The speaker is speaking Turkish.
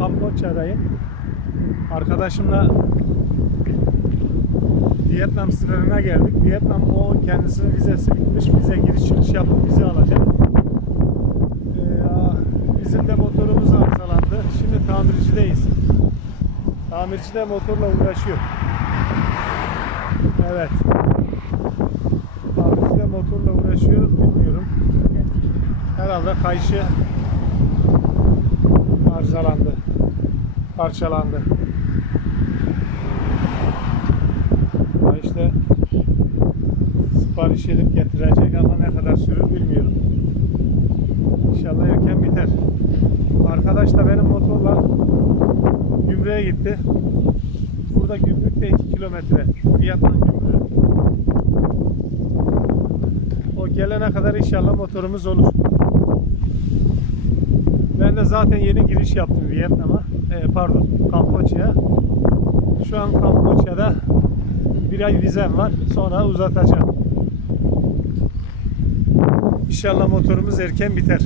Kamboçya'dayım. Arkadaşımla Vietnam sınırına geldik. Vietnam o kendisinin vizesi bitmiş. Bize giriş çıkış yapıp bizi alacak. Ee, bizim de motorumuz arızalandı. Şimdi tamircideyiz. Tamirci de motorla uğraşıyor. Evet. Tamirci de motorla uğraşıyor. Bilmiyorum. Herhalde kayışı arızalandı. Parçalandı. Ama işte sipariş edip getirecek ama ne kadar sürür bilmiyorum. İnşallah erken biter. Arkadaş da benim motorla gümrüğe gitti. Burada gümrük de 2 kilometre. Vietnam gümrüğü. O gelene kadar inşallah motorumuz olur. Ben de zaten yeni giriş yaptım Vietnam'a. Ee, pardon, Kamboçya'ya. Şu an Kamboçya'da bir ay vizem var. Sonra uzatacağım. İnşallah motorumuz erken biter.